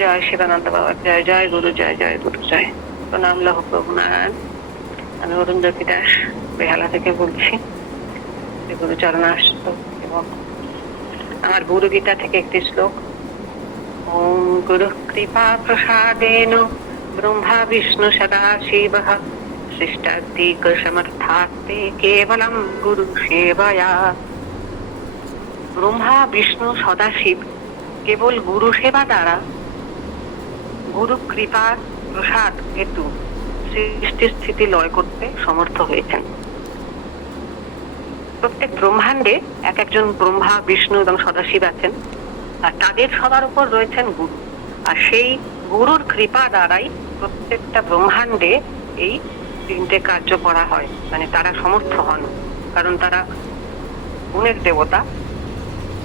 জয় শিবানন্দ বাবা, জয় জয় গুরু, জয় জয় গুরু, জয়। প্রণাম লহ প্রভু নারায়ণ। আমি অরুন্ধতী দাস বেহালা থেকে বলছি, গুরু চরণাশ্রিত। এবং আমার গুরু গীতা থেকে একটি শ্লোক। ওম গুরু কৃপা প্রসাদেন ব্রহ্মা বিষ্ণু সদা শিব সৃষ্টাদিক সমর্থার্থে কেবলম গুরু সেবায়া। ব্রহ্মা বিষ্ণু সদাশিব কেবল গুরু সেবা দ্বারা, গুরু কৃপার প্রসাদ হেতু সৃষ্টি স্থিতি লয় করতে সমর্থ হয়েছেন। প্রত্যেক ব্রহ্মাণ্ডে এক একজন ব্রহ্মা বিষ্ণু এবং সদাশিব আছেন, আর তাদের সবার উপর রয়েছেন গুরু। আর সেই গুরুর কৃপা দ্বারাই প্রত্যেকটা ব্রহ্মাণ্ডে এই তিনটে কার্য করা হয়, মানে তারা সমর্থ হন। কারণ তারা গুণের দেবতা।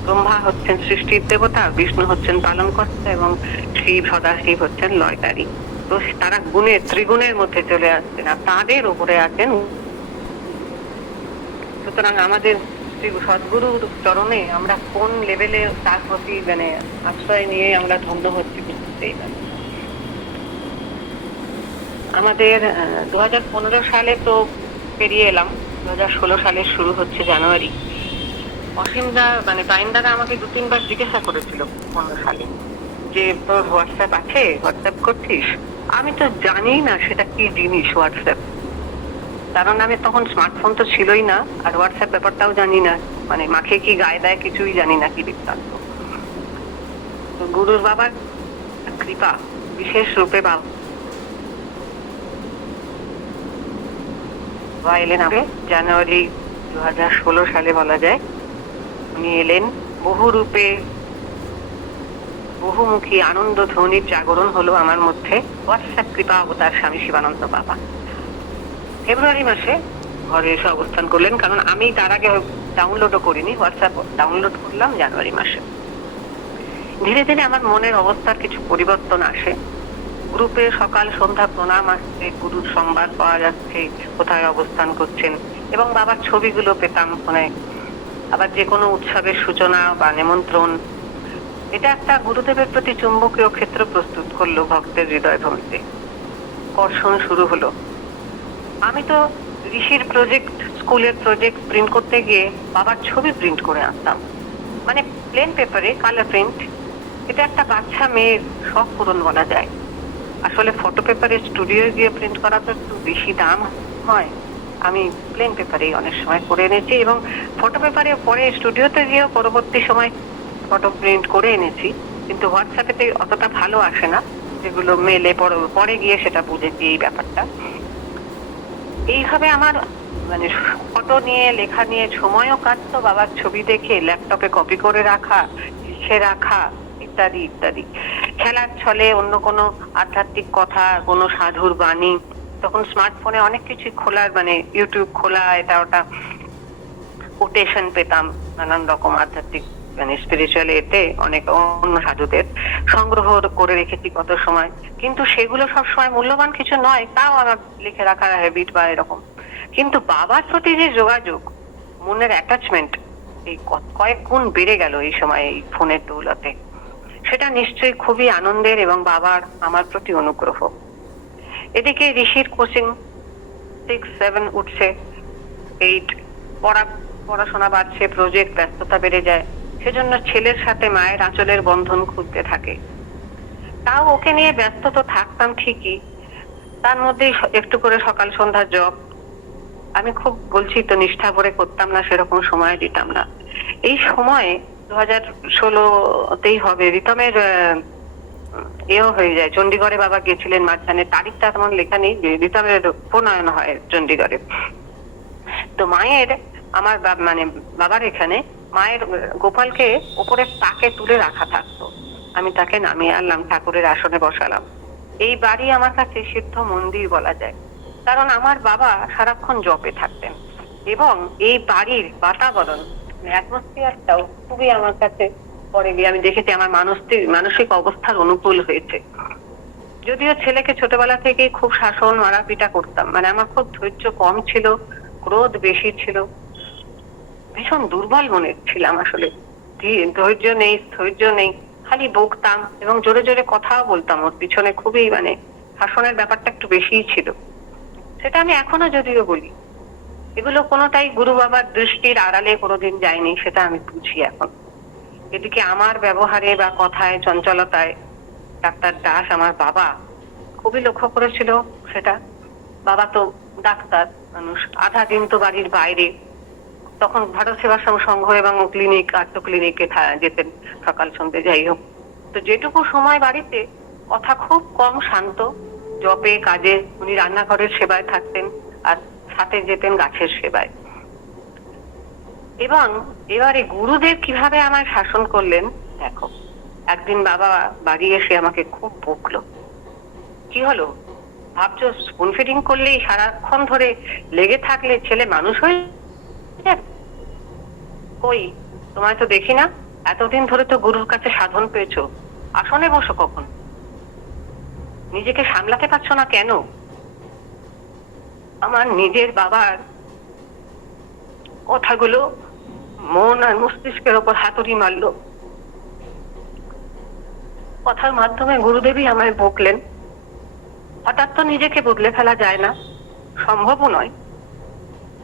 ব্রহ্মা হচ্ছেন সৃষ্টির দেবতা, বিষ্ণু হচ্ছেন পালনকর্তা, এবং শিব সদাশিব হচ্ছেন লয়কারী। তো তারা গুণের ত্রিগুণের মধ্যে চলে আসছেন, আর তাদের উপরে আছেন। সুতরাং আমাদের সদ্গুরুর চরণে আমরা কোন লেভেলে তার প্রতি মানে আশ্রয় নিয়ে আমরা ধন্য হচ্ছি বুঝতেই পারি। আমাদের 2015 সালে তো পেরিয়ে এলাম, 2016 সালে শুরু হচ্ছে জানুয়ারি। অসীমদা মানে বাইন্দারা আমাকে 2-3 বার জিজ্ঞাসা করেছিল 15 সালে যে তোর হোয়াটসঅ্যাপ আছে, হোয়াটসঅ্যাপ করছিস? আমি তো জানি না সেটা কি জিনিস হোয়াটসঅ্যাপ, কারণ আমি তখন স্মার্টফোন তো ছিলই না, আর হোয়াটসঅ্যাপ ব্যাপারটাও জানি না, মানে মাকে কি গায়ে দেয় কিছুই জানি না কি বৃত্তান্ত। গুরুর বাবার কৃপা বিশেষ রূপে বাবা এলেন আগে জানুয়ারি 2016 সালে বলা যায়। উনি এলেন বহু রূপে, বহুমুখী আনন্দ ধ্বনির জাগরণ হলো আমার মধ্যে। হোয়াটসঅ্যাপ কৃপা অবতার স্বামী শিবানন্দ বাবা ফেব্রুয়ারি মাসে ঘরে এসে অবস্থান করলেন, কারণ আমি তার আগে ডাউনলোডও করিনি। হোয়াটসঅ্যাপ ডাউনলোড করলাম জানুয়ারি মাসে। ধীরে ধীরে আমার মনের অবস্থার কিছু পরিবর্তন আসে। গ্রুপে সকাল সন্ধ্যা প্রণাম আসছে, গুরুর সংবাদ পাওয়া যাচ্ছে, কোথায় অবস্থান করছেন, এবং বাবার ছবিগুলো পেতাম ফোনে। আবার যে কোনো উৎসবের সূচনা বা নিমন্ত্রণ, এটা একটা গুরুদেবের প্রতি চুম্বকীয় ক্ষেত্র প্রস্তুত করলো ভক্তের হৃদয় ভূমিতে। কর্ষণ শুরু হলো। আমি তো ঋষির প্রজেক্ট, স্কুলের প্রজেক্ট প্রিন্ট করতে গিয়ে বাবার ছবি প্রিন্ট করে আনতাম, মানে প্লেন পেপারে কালার প্রিন্ট। এটা একটা বাচ্চা মেয়ের শখ পূরণ বলা যায়। আসলে ফটো পেপারে স্টুডিও গিয়ে প্রিন্ট করা তো একটু বেশি দাম হয়। আমি প্লেন পেপারেই অনেক সময় করে এনেছি, এবং ফটো পেপারে পরে স্টুডিওতে গিয়েও পরবর্তী সময় ফটো প্রিন্ট করে এনেছি। কিন্তু হোয়াটসঅ্যাপে অতটা ভালো আসে না, যেগুলো মেলে পরে গিয়ে সেটা বুঝেছি এই ব্যাপারটা। এইভাবে আমার মানে ফটো নিয়ে লেখা নিয়ে সময়ও কাটতো। বাবার ছবি দেখে ল্যাপটপে কপি করে রাখা, লিখে রাখা, ইত্যাদি ইত্যাদি। খেলার ছলে অন্য কোনো আধ্যাত্মিক কথা, কোনো সাধুর বাণী, তখন স্মার্টফোনে অনেক কিছু খোলার, মানে ইউটিউব খোলা, এটা ওটা কোটেশন পেতাম নানান রকম আধ্যাত্মিক মানে স্পিরিচুয়াল এতে অনেক অন্য সাধুদের সংগ্রহ করে রেখেছি কত সময়। কিন্তু সেগুলো সব সময় মূল্যবান কিছু নয়, তাও আমার লিখে রাখার হ্যাবিট বা এরকম। কিন্তু বাবার প্রতি যে যোগাযোগ, মনের অ্যাটাচমেন্ট এই কয়েক গুণ বেড়ে গেল এই সময় এই ফোনের দৌলতে। সেটা নিশ্চয়ই খুবই আনন্দের, এবং বাবার আমার প্রতি অনুগ্রহ। এদিকে ঋষির কোচিং 6-7 উঠছে, 8 পড়াশোনা বাড়ছে, প্রজেক্ট ব্যস্ততা বেড়ে যায়। সেজন্য ছেলের সাথে মায়ের আঁচলের বন্ধন খুঁজতে থাকে। তাও ওকে নিয়ে ব্যস্ত তো থাকতাম ঠিকই, তার মধ্যে একটু করে সকাল সন্ধ্যা জপ। আমি খুব বলছি তো নিষ্ঠা করে করতাম না, সেরকম সময় দিতাম না। এই সময়ে 2016তেই হবে রিতমের এও হয়ে যায়। চণ্ডীগড়ে বাবা গেছিলেন মাঝখানে, তারিখটা তেমন লেখা নেই। রিতমের উপনয়ন হয় চণ্ডীগড়ে। তো মায়ের আমার মানে বাবার এখানে মায়ের গোপালকে উপরে তাকে তুলে রাখা থাকতো। আমি তাকে নামিয়ে আনলাম, ঠাকুরের আসনে বসালাম। এই বাড়ি আমার কাছে সিদ্ধ মন্দির বলা যায়, কারণ আমার বাবা সারাক্ষণ জপে থাকতেন, এবং এই বাড়ির বাতাবরণ অ্যাটমসফিয়ারটাও খুবই আমার কাছে পরে গিয়ে আমি দেখেছি আমার মানসিক অবস্থার অনুকূল হয়েছে। যদিও ছেলেকে ছোটবেলা থেকেই খুব শাসন মারাপিটা করতাম, মানে আমার খুব ধৈর্য কম ছিল, ক্রোধ বেশি ছিল, ভীষণ দুর্বল মনের ছিলাম আসলে। ধৈর্য নেই, স্থৈর্য নেই, খালি বকতাম এবং জোরে জোরে কথাও বলতাম। ওর পিছনে খুবই শাসনের ব্যাপারটা একটু বেশিই ছিল। সেটা আমি এখনো যদিও বলি, এগুলো কোনোটাই গুরু বাবার দৃষ্টির আড়ালে কোনোদিন যায়নি, সেটা আমি বুঝি এখন। এদিকে আমার ব্যবহারে বা কথায় চঞ্চলতায় ডাক্তার দাস আমার বাবা খুবই লক্ষ্য করেছিল সেটা। বাবা তো ডাক্তার মানুষ, আধা দিন তো বাড়ির বাইরে। তখন ভারত সেবাশ্রম সংঘ এবং ক্লিনিক, আত্ম ক্লিনিকে যেতেন সকাল সন্ধ্যে, যাই হোক। তো যেটুকু সময় বাড়িতে, কথা খুব কম, শান্ত, জপে কাজে। উনি রান্নাঘরের সেবায় থাকতেন আর সাথে যেতেন গাছের সেবায়। এবং এবারে গুরুদেব কিভাবে আমায় শাসন করলেন দেখো। একদিন বাবা বাড়ি এসে আমাকে খুব বকলো। কি হলো, ভাবছো স্পুন ফিডিং করলেই সারাক্ষণ ধরে লেগে থাকলে ছেলে মানুষ হয়ে যাবে? কই, তোমায় তো দেখি না, এতদিন ধরে তো গুরুর কাছে সাধন পেয়েছো, আসনে বসো কখন? নিজেকে সামলাতে পারছো না কেন? আমার নিজের বাবার কথাগুলো মন আর মস্তিষ্কের ওপর হাতুড়ি মারলো। কথার মাধ্যমে গুরুদেবই আমায় বকলেন। হঠাৎ তো নিজেকে বদলে ফেলা যায় না, সম্ভবও নয়।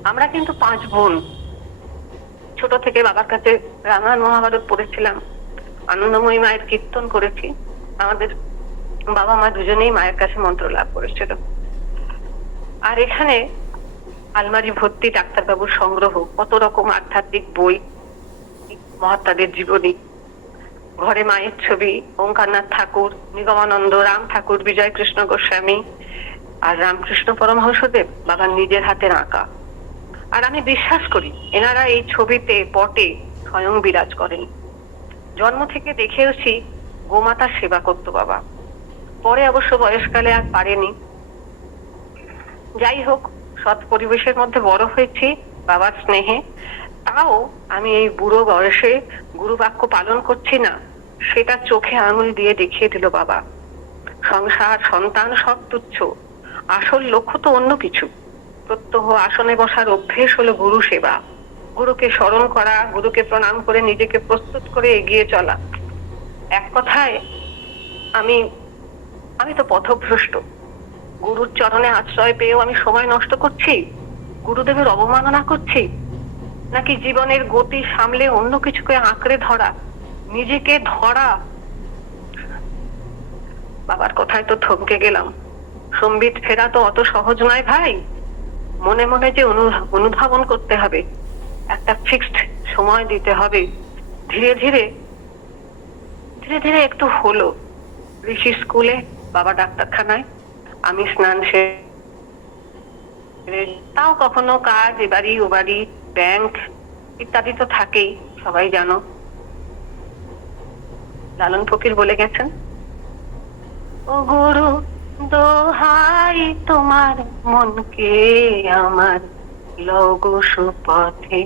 আমরা কিন্তু 5 বোন। ছোট থেকে বাবার কাছে রামায়ণ মহাভারত পড়েছিলাম, আনন্দময়ী মায়ের কীর্তন করেছি। আমাদের বাবা মা দুজনেই মায়ের কাছে মন্ত্র লাভ করেছিল। আর এখানে আলমারি ভর্তি ডাক্তারবাবুর সংগ্রহ, কত রকম আধ্যাত্মিক বই, মহাত্মাদের জীবনী। ঘরে মায়ের ছবি, ওঙ্কারনাথ ঠাকুর, নিগমানন্দ, রাম ঠাকুর, বিজয় কৃষ্ণ গোস্বামী আর রামকৃষ্ণ পরমহংসদেব বাবার নিজের হাতের আঁকা। আর আমি বিশ্বাস করি এনারা এই ছবিতে, পটে স্বয়ং বিরাজ করেন। জন্ম থেকে দেখেওছি গোমাতার সেবা করতো বাবা। পরে অবশ্য বয়সকালে আর পারেনি। যাই হোক, সৎ পরিবেশের মধ্যে বড় হয়েছি বাবার স্নেহে। তাও আমি এই বুড়ো বয়সে গুরু বাক্য পালন করছি না, সেটা চোখে আঙুল দিয়ে দেখিয়ে দিল বাবা। সংসার, সন্তান সব তুচ্ছ, আসল লক্ষ্য তো অন্য কিছু। প্রত্যহ আসনে বসার অভ্যেস হলো গুরু সেবা। গুরুকে স্মরণ করা, গুরুকে প্রণাম করে নিজেকে প্রস্তুত করে এগিয়ে চলা। এক কথায় আমি আমি তো পথভ্রষ্ট। গুরুর চরণে আশ্রয় পেয়েও আমি সময় নষ্ট করছি, গুরুদেবের অবমাননা করছি, নাকি জীবনের গতি সামলে অন্য কিছুকে আঁকড়ে ধরা, নিজেকে ধরা। বাবার কথায় তো থমকে গেলাম। সম্বিত ফেরা তো অত সহজ নয় ভাই। মনে মনে যে অনুধাবন করতে হবে, একটা ফিক্সড সময় দিতে হবে। ধীরে ধীরে ধীরে ধীরে একটু হলো। ঋষি স্কুলে, বাবা ডাক্তারখানায়, আমি স্নান সেরে, তাও কখনো কাজ, এ বাড়ি ও বাড়ি, ব্যাংক ইত্যাদি তো থাকেই, সবাই জানো। লালন ফকির বলে গেছেন, ও গুরু দোহাই তোমার, মনকে আমার লগো সুপথে,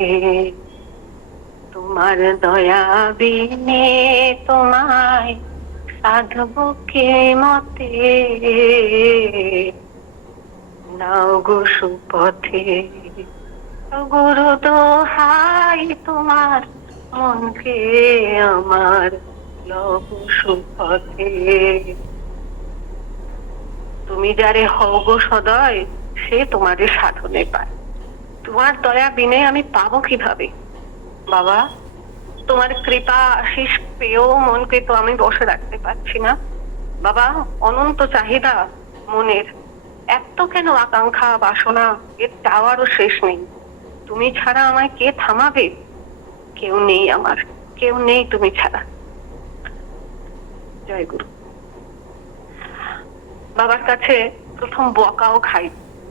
তোমার দয়া বিনে তোমায় সাধব কে মতে, নাও গো সুপথে। গুরু দোহাই তোমার, মনকে আমার লগো সুপথে, তুমি যারে হও গো সদয়, সে তোমারে সাধনে পায়। তোমার দয়া বিনে আমি পাবো কিভাবে? বাবা, তোমার কৃপা আশিস পেয়েও মনকে তো আমি বসে রাখতে পারছি না। বাবা, অনন্ত চাহিদা মনের, এত কেন আকাঙ্ক্ষা, বাসনা, এর টাওয়ারও শেষ নেই। তুমি ছাড়া আমায় কে থামাবে? কেউ নেই আমার, কেউ নেই তুমি ছাড়া। জয় গুরু। বাবার কাছে প্রথম বকাও খাই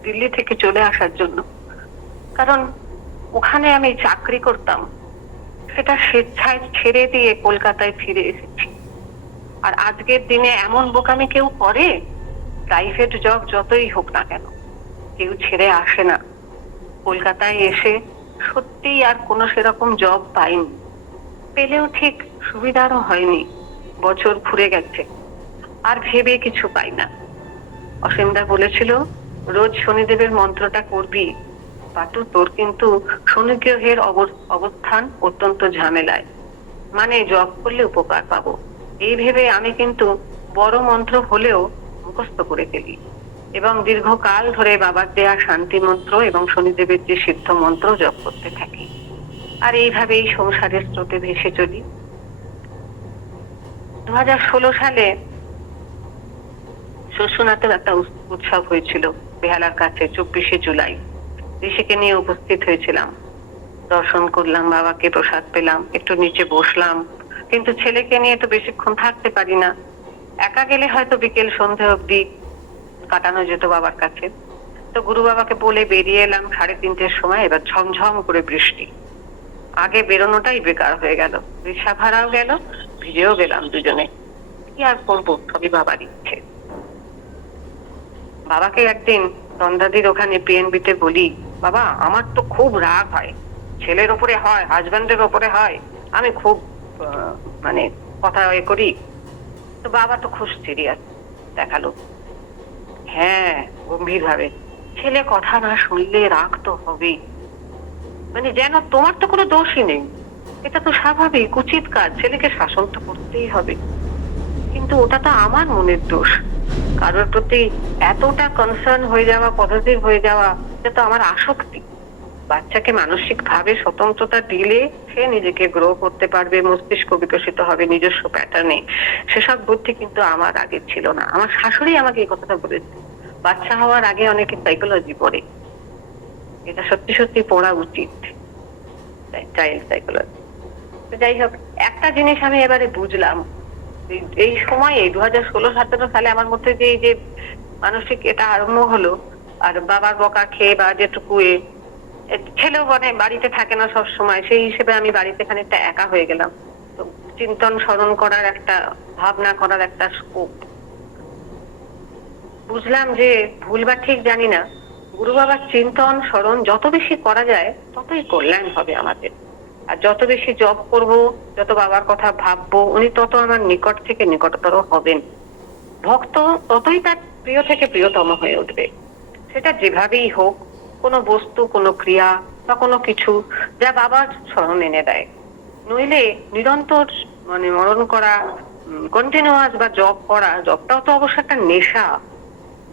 দিল্লি থেকে চলে আসার জন্য, কারণ ওখানে আমি চাকরি করতাম, সেটা স্বেচ্ছায় ছেড়ে দিয়ে কলকাতায় ফিরে এসেছি। আর আজকের দিনে এমন বোকামি কেউ করে? প্রাইভেট জব যতই হোক না কেন, কেউ ছেড়ে আসে না। কলকাতায় এসে সত্যিই আর কোনো সেরকম জব পাইনি, পেলেও ঠিক সুবিধারও হয়নি। বছর ঘুরে গেছে, আর ভেবে কিছু পাই না। অসীমদা বলেছিল, রোজ শনিদেবের মন্ত্রটা করবি পাটু, তোর কিন্তু শনি গ্রহের অবস্থান অত্যন্ত ঝামেলায়, মানে জব করলে উপকার পাবো, এই ভেবে আমি কিন্তু বড় মন্ত্র হলেও মুখস্থ করে ফেলি এবং দীর্ঘকাল ধরে বাবার দেয়া শান্তি মন্ত্র এবং শনিদেবের যে সিদ্ধ মন্ত্র জপ করতে থাকি। আর এইভাবেই সংসারের স্রোতে ভেসে চলি। 2016 সালে শস্যনাথের একটা উৎসব হয়েছিল বেহালার কাছে, 24শে জুলাই। ঋষিকে নিয়ে উপস্থিত হয়েছিলাম, দর্শন করলাম, বাবাকে প্রসাদ পেলাম, একটু নিচে বসলাম। কিন্তু ছেলেকে নিয়ে তো বেশিক্ষণ থাকতে পারি না। একা গেলে হয়তো বিকেল সন্ধে অব্দি কাটানো যেত বাবার কাছে। তো গুরু বাবাকে বলে বেরিয়ে এলাম 3:30-র সময়। এবার ঝমঝম করে বৃষ্টি। আগে বেরোনোটাই বেকার হয়ে গেল, রিক্সা ভাড়াও গেল, ভিজেও গেলাম দুজনে। কি আর করবো, সবই বাবার ইচ্ছে। বাবাকে একদিন তন্দাদির ওখানে পিএনবিতে বলি, বাবা আমার তো খুব রাগ হয়, ছেলের ওপরে হয়, হাজবেন্ডের ওপরে হয়, আমি খুব মানে কথা করি। তো বাবা তো খুব সিরিয়াস দেখালো। হ্যাঁ, গম্ভীর ভাবে, ছেলে কথা না শুনলে রাগ তো হবেই। মানে যেন তোমার তো কোনো দোষই নেই, এটা তো স্বাভাবিক উচিত কাজ, ছেলেকে শাসন তো করতেই হবে। কিন্তু ওটা তো আমার মনের দোষ। কারোর প্রতি এতটা কনসার্ন হয়ে যাওয়া, পজিটিভ হয়ে যাওয়া, এটা তো আমার আসক্তি। বাচ্চাকে মানসিক ভাবে স্বতন্ত্রতা দিলে সে নিজেকে গ্রো করতে পারবে, মস্তিষ্ক বিকশিত হবে নিজস্ব প্যাটার্নে। সেসব বুদ্ধি কিন্তু আমার আগে ছিল না। আমার শাশুড়ি আমাকে এই কথাটা বলেছে, বাচ্চা হওয়ার আগে অনেকে সাইকোলজি পড়ে, এটা সত্যি সত্যি পড়া উচিত, চাইল্ড সাইকোলজি। যাই হোক, একটা জিনিস আমি এবারে বুঝলাম, এই সময়ে 2016-17 সালে আমার মধ্যে যে এই যে মানসিক এটা আরম্ভ হলো, আর বাবার বকা খেয়ে বা যেটুকু ছেলেও মানে বাড়িতে থাকে না সব সময়, সেই হিসেবে আমি বাড়িতে খানিকটা একা হয়ে গেলাম। তো চিন্তন স্মরণ করার একটা, ভাবনা করার একটা স্কোপ বুঝলাম যে ভুল বা ঠিক জানি না, গুরু বাবার চিন্তন স্মরণ যত বেশি করা যায় ততই কল্যাণ হবে আমাদের। আর যত বেশি জপ করব, যত বাবার কথা ভাববো, উনি তত আমার নিকট থেকে নিকটতর হবেন। ভক্ত ততই তার প্রিয় থেকে প্রিয়তম হয়ে উঠবে। সেটা যেভাবেই হোক, কোনো বস্তু, কোনো ক্রিয়া বা কোনো কিছু যা বাবার স্মরণ এনে দেয়। নইলে নিরন্তর মানে মরণ করা, কন্টিনিউয়াস বা জপ করা, জপটাও তো অবশ্য একটা নেশা।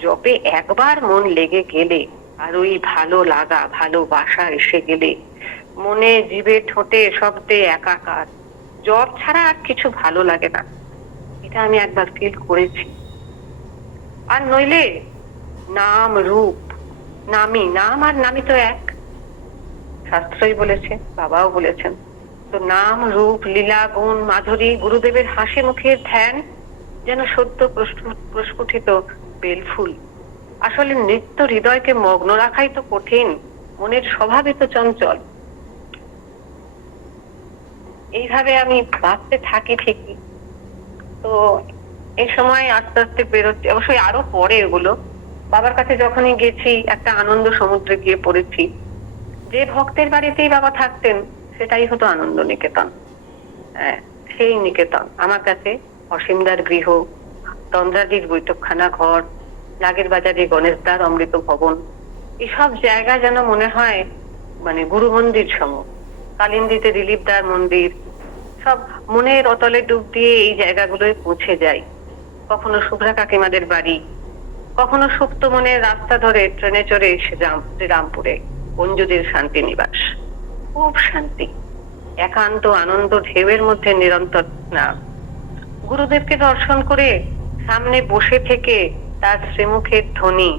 জপে একবার মন লেগে গেলে আর ওই ভালো লাগা, ভালোবাসা এসে গেলে মনে, জিভে, ঠোঁটে, শব্দে একাকার, জপ ছাড়া আর কিছু ভালো লাগে না। এটা আমি একবার ফিল করেছি। আর নইলে নাম রূপ, নাম আর নামই তো এক, শাস্ত্রই বলেছে, বাবাও বলেছেন। তো নাম রূপ লীলা গুণ মাধুরী, গুরুদেবের হাসি মুখের ধ্যান যেন সদ্য প্রস্ফুটিত বেলফুল। আসলে নিত্য হৃদয়কে মগ্ন রাখাই তো কঠিন, মনের স্বভাবই তো চঞ্চল। এইভাবে আমি ভাবতে থাকি ঠিকই। তো এই সময় আস্তে আস্তে বেরোচ্ছে, অবশ্যই আরো পরে এগুলো। বাবার কাছে যখনই গেছি একটা আনন্দ সমুদ্রে গিয়ে পড়েছি। যে ভক্তের বাড়িতেই বাবা থাকতেন সেটাই হতো আনন্দ নিকেতন। সেই নিকেতন আমার কাছে অসীমদার গৃহ, তন্দ্রাদির বৈঠকখানা ঘর, লাগের বাজারে গণেশদার অমৃত ভবন, এসব জায়গা যেন মনে হয় মানে গুরু মন্দির সম। কালিন্দিতে দিলীপদার মন্দির, সব মনের অতলে ডুব দিয়ে এই জায়গাগুলোয় পৌঁছে যাই। কখনো শুভ্রা কাকিমাদের বাড়ি, কখনো সুপ্ত মনের রাস্তা ধরে ট্রেনে চড়ে এসে শ্রীরামপুরে অঞ্জুদের শান্তি নিবাস। খুব শান্তি, একান্ত আনন্দ ঢেউয়ের মধ্যে নিরন্তর স্নান। গুরুদেবকে দর্শন করে সামনে বসে থেকে তার শ্রীমুখের ধ্বনি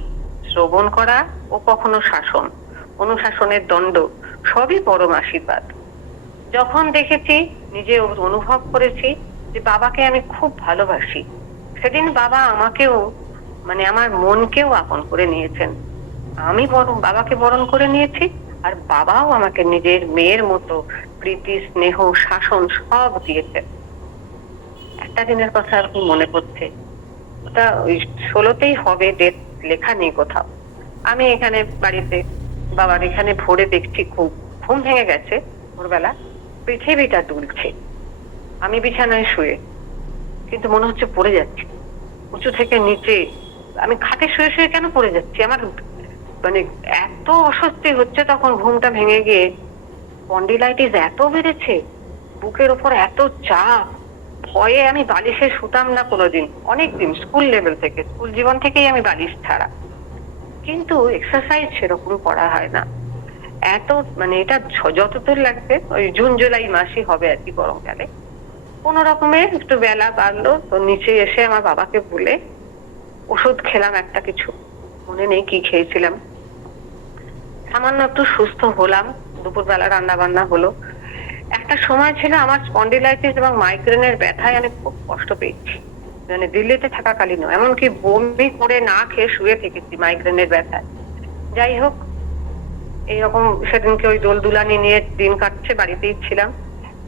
শ্রবণ করা ও কখনো শাসন, অনুশাসনের দণ্ড, সবই পরম আশীর্বাদ। যখন দেখেছি, নিজে অনুভব করেছি যে বাবাকে আমি খুব ভালোবাসি, সেদিন বাবা আমাকেও মানে আমার মনকেও আপন করে নিয়েছেন। আমি বাবাকে বরণ করে নিয়েছি, আর বাবাও আমাকে নিজের মেয়ের মতো প্রীতি, স্নেহ, শাসন সব দিয়েছেন। একটা দিনের কথা আর কি মনে পড়ছে, ওটা ওই 16তেই হবে, ডেট লেখা নেই কোথাও। আমি এখানে বাড়িতে বাবার এখানে ভোরে দেখছি খুব ঘুম ভেঙে গেছে, ভোরবেলা পৃথিবীটা দুলছে। আমি বিছানায় শুয়ে, কিন্তু মনে হচ্ছে পড়ে যাচ্ছি উঁচু থেকে নিচে। আমি খাটে শুয়ে শুয়ে কেন পড়ে যাচ্ছি, আমার মানে এত অস্বস্তি হচ্ছে তখন ঘুমটা ভেঙে গিয়ে। স্পন্ডিলাইটিস এত বেড়েছে, বুকের উপর এত চাপ, ভয়ে আমি বালিশে শুতাম না কোনোদিন, অনেকদিন, স্কুল লেভেল থেকে, স্কুল জীবন থেকেই আমি বালিশ ছাড়া। কিন্তু এক্সারসাইজ সেরকম করা হয় না। এত মানে এটা যতদূর লাগবে ওই জুন জুলাই মাসই হবে আর কি, গরমকালে কোন রকমে একটু বেলা বাড়লো, তো নিচে এসে আমার বাবাকে বলে ওষুধ খেলাম একটা কিছু, মনে নেই কি খেয়েছিলাম। সামান্য একটু সুস্থ হলাম, দুপুরবেলা রান্না বান্না হলো। একটা সময় ছিল আমার স্পন্ডিলাইটিস এবং মাইগ্রেনের ব্যথায় আমি খুব কষ্ট পেয়েছি, মানে দিল্লিতে থাকাকালীন, এমনকি বমি করে না খেয়ে শুয়ে থেকেছি মাইগ্রেনের ব্যথায়। যাই হোক, এইরকম সেদিনকে ওই দোলদুলানি নিয়ে দিন কাটছে, বাড়িতেই ছিলাম।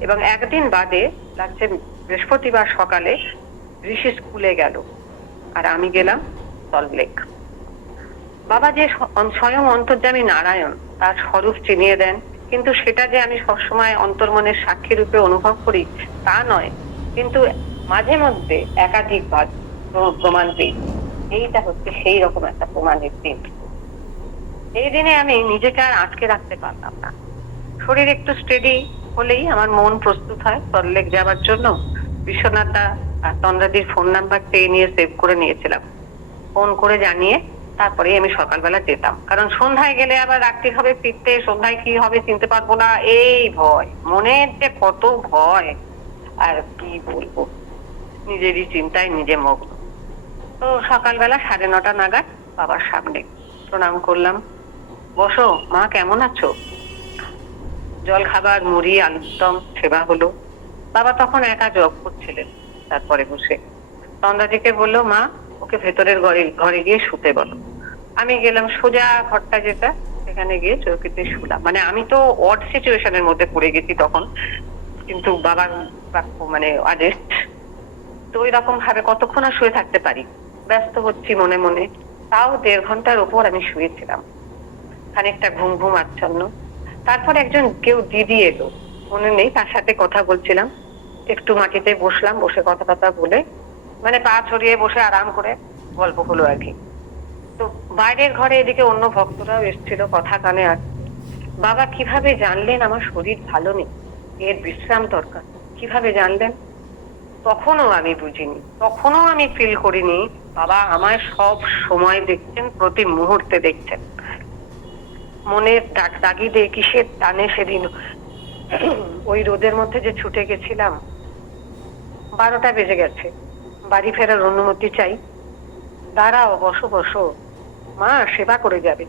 এবং একদিন বাদে লাগছে বৃহস্পতিবার সকালে ঋষি স্কুলে গেল আর আমি গেলাম সল্টলেক। বাবা যে স্বয়ং অন্তর্যামী নারায়ণ, তার স্বরূপ চিনিয়ে দেন, কিন্তু সেটা যে আমি সবসময় অন্তর্মনের সাক্ষী রূপে অনুভব করি তা নয়, কিন্তু মাঝে মধ্যে একাধিকবার প্রমাণ পেয়ে, এইটা হচ্ছে সেই রকম একটা প্রমাণের দিন। এই দিনে আমি নিজেকে আর আটকে রাখতে পারলাম না। শরীর একটু স্টেডি হলেই আমার মন প্রস্তুত হয় সল্টলেক যাওয়ার জন্য। বিশ্বনাথদা আর তন্দ্রাদির ফোন নাম্বার পেয়ে নিয়ে সেভ করে নিয়েছিলাম। ফোন করে জানিয়ে তারপরে আমি সকালবেলা যেতাম, কারণ সন্ধ্যায় গেলে আবার রাত্রি হবে ফিরতে, সন্ধ্যায় কি হবে চিনতে পারবো না, এই ভয়, মনের যে কত ভয় আর কি বলবো, নিজেরই চিন্তায় নিজে মগ্ন। তো সকালবেলা 9:30 নাগাদ বাবার সামনে প্রণাম করলাম। বসো মা, কেমন আছো? জল খাবার, মুড়ি, আলুর দম সেবা হলো। বাবা তখন একা জব করছিলেন। তারপরে বসে তন্দ্রাদিকে বললো, মা ওকে ভেতরের ঘরে গিয়ে শুতে বলো। আমি গেলাম সোজা ঘরটা যেটা, সেখানে গিয়ে চৌকিতে শুলাম। মানে আমি তো অড সিচুয়েশনের মধ্যে পড়ে গেছি তখন, কিন্তু বাবার মানে আদেশ, তো ওই রকম ভাবে কতক্ষণ আর শুয়ে থাকতে পারি, ব্যস্ত হচ্ছি মনে মনে। তাও 1.5 ঘন্টার ওপর আমি শুয়েছিলাম, খানিকটা ঘুম ঘুম আচ্ছন্ন। তারপর একজন কেউ দিদি এলো, মনে নেই, তার সাথে কথা বলছিলাম। একটু মাটিতে বসলাম, বসে কথা কথা বলে, মানে পা ছড়িয়ে বসে আরাম করে গল্প হলো আর কি। তো বাইরের ঘরে এদিকে অন্য ভক্তরাও এসেছিল, কথা কানে আর বাবা কিভাবে জানলেন আমার শরীর ভালো নেই, এর বিশ্রাম দরকার, কিভাবে জানলেন তখনও আমি বুঝিনি, তখনও আমি ফিল করিনি। বাবা আমায় সব সময় দেখছেন, প্রতি মুহূর্তে দেখছেন। মনের তাগিদে কিসের টানে সেদিন ওই রোদের মধ্যে যে ছুটে গেছিলাম। 12টা বেজে গেছে, বাড়ি ফেরার অনুমতি চাই। দাঁড়াও, বসো বসো, মা সেবা করে যাবে।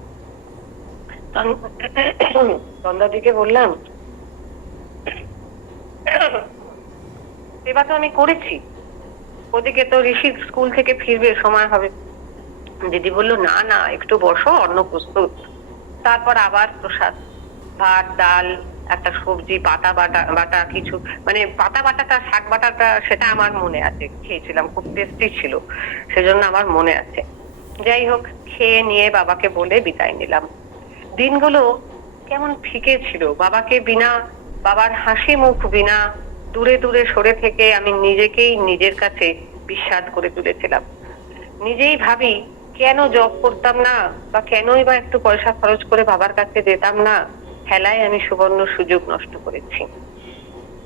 তন্দ্রাদিকে বললাম, সেবা তো আমি করেছি, ওদিকে তো ঋষি স্কুল থেকে ফিরবে, সময় হবে। দিদি বললো, না না একটু বসো, অন্ন প্রস্তুত। তারপর আবার প্রসাদ, ভাত ডাল, একটা সবজি, পাতা বাটা কিছু, মানে পাতা বাটাটা, শাক বাটাটা সেটা আমার মনে আছে, খেয়েছিলাম, খুব টেস্টি ছিল, সেজন্য আমার মনে আছে। যাই হোক, খেয়ে নিয়ে বাবাকে বলে বিদায় নিলাম। দিনগুলো কেমন ফিকে ছিল, বাবাকে বিনা, বাবার হাসি মুখ বিনা, দূরে দূরে সরে থেকে আমি নিজেকেই নিজের কাছে বিস্বাদ করে তুলেছিলাম। নিজেই ভাবি কেন জব করতাম না, বা কেনই বা একটু পয়সা খরচ করে বাবার কাছে যেতাম না। খেলায় আমি সুবর্ণ সুযোগ নষ্ট করেছি,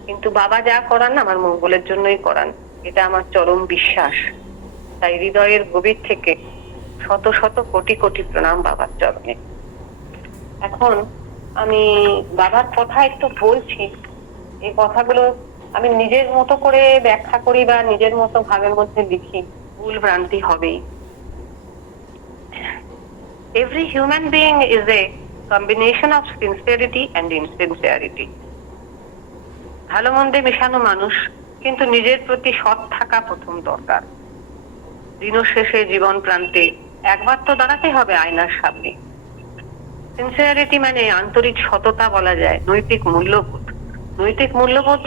কিন্তু বাবা যা করান আমার মঙ্গলের জন্যই করান, এটা আমার চরম বিশ্বাস। তাই হৃদয়ের গভীর থেকে শত শত কোটি কোটি প্রণাম বাবার চরণে। এখন আমি বাবার কথা একটু বলছি, এই কথাগুলো আমি নিজের মতো করে ব্যাখ্যা করি বা নিজের মতো ভাবের মধ্যে লিখি, ভুল ভ্রান্তি হবেই। Every human being is a combination of sincerity and insincerity. ভালো মন্দে মেশানো মানুষ, কিন্তু নিজের প্রতি সৎ থাকা প্রথম দরকার। দিন শেষে জীবন প্রান্তে একবার তো দাঁড়াতে হবে আয়নার সামনে। সিনসিয়ারিটি মানে আন্তরিক সততা বলা যায়, নৈতিক মূল্যবোধ। নৈতিক মূল্যবোধ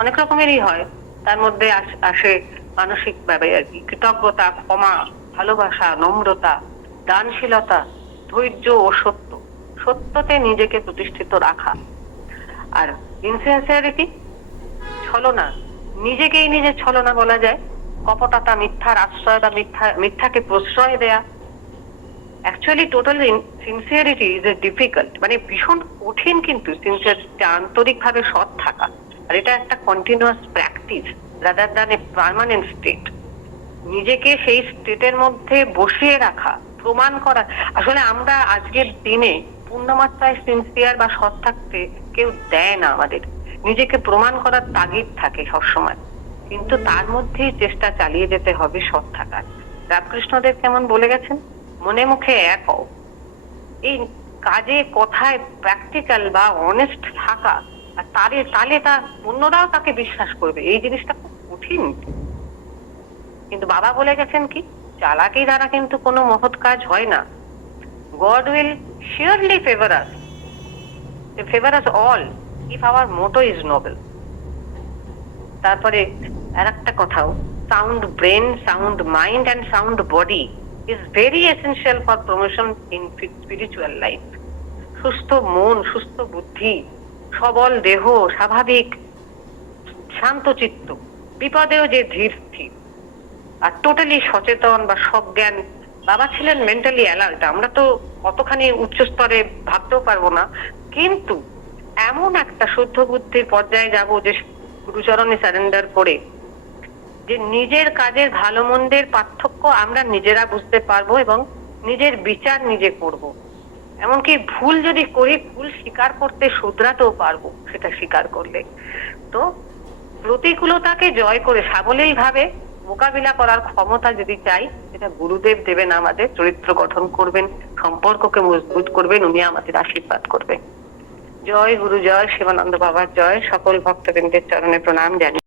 অনেক রকমেরই হয়, তার মধ্যে আসে মানসিক ভাবে আর কি, কৃতজ্ঞতা, ক্ষমা, ভালোবাসা, নম্রতা, দানশীলতা, ধৈর্য ও সত্য, সত্যতে নিজেকে প্রতিষ্ঠিত রাখা। আর ইনসিনসিয়ারিটি ছলনা, নিজেকেই নিজে ছলনা বলা যায়, কপটতা, মিথ্যার আশ্রয় বা মিথ্যাকে প্রশ্রয় দেয়া। Actually total sincerity is a difficult, মানে ভীষণ কঠিন, কিন্তু সিনসিয়ারিটি আন্তরিক ভাবে সৎ থাকা, আর এটা একটা continuous practice. Rather than a permanent state. নিজেকে সেই স্টেটের মধ্যে বসিয়ে রাখা, প্রমাণ করা। আসলে আমরা আজকের দিনে পূর্ণমাত্রায় সিনসিয়ার বা সৎ থাকতে কেউ দেয় না আমাদের। নিজেকে প্রমাণ করার তাগিদ থাকে সবসময়, কিন্তু তার মধ্যেই চেষ্টা চালিয়ে যেতে হবে সৎ থাকার। রামকৃষ্ণদেব কেমন বলে গেছেন, মনে মুখে এক হও। এই কাজে কথায় প্র্যাকটিক্যাল বা অনেস্ট থাকা, আর তাহলে তা অন্যরাও তাকে বিশ্বাস করবে। এই জিনিসটা খুব কঠিন। কিন্তু বাবা বলে গেছেন কি, চালাকি দ্বারা কিন্তু কোনো মহৎ কাজ হয় না। God will surely favour us all if our motto is noble. তারপরে আর একটা কথাও, sound brain, sound mind and sound body is very essential for promotion in spiritual life. সুস্থ মন, সুস্থ বুদ্ধি, সবল দেহ, স্বাভাবিক শান্ত চিত্ত, বিপদেও যে ধীর স্থির, আর টোটালি সচেতন বা সজ্ঞান। বাবা ছিলেন মেন্টালি অ্যালার্ট, আমরা তো কতখানি উচ্চ স্তরে ভাবতেও পারবো না, কিন্তু এমন একটা শুদ্ধ বুদ্ধির পর্যায়ে যাব যে গুরুচরণে সারেন্ডার করে যে নিজের কাজের ভালো মন্দের পার্থক্য আমরা নিজেরা বুঝতে পারবো এবং নিজের বিচার নিজে করব। এমনকি ভুল যদি করি, ভুল স্বীকার করতে শুধরাতেও পারবো সেটা স্বীকার করলে। তো প্রতিকূলতাকে জয় করে সাবলীল ভাবে মোকাবিলা করার ক্ষমতা যদি চাই, এটা গুরুদেব দেবেন, আমাদের চরিত্র গঠন করবেন, সম্পর্ককে মজবুত করবেন, উনি আমাদের আশীর্বাদ করবেন। জয় গুরু, জয় শিবানন্দ বাবার জয়। সকল ভক্তবৃন্দের চরণে প্রণাম জানি।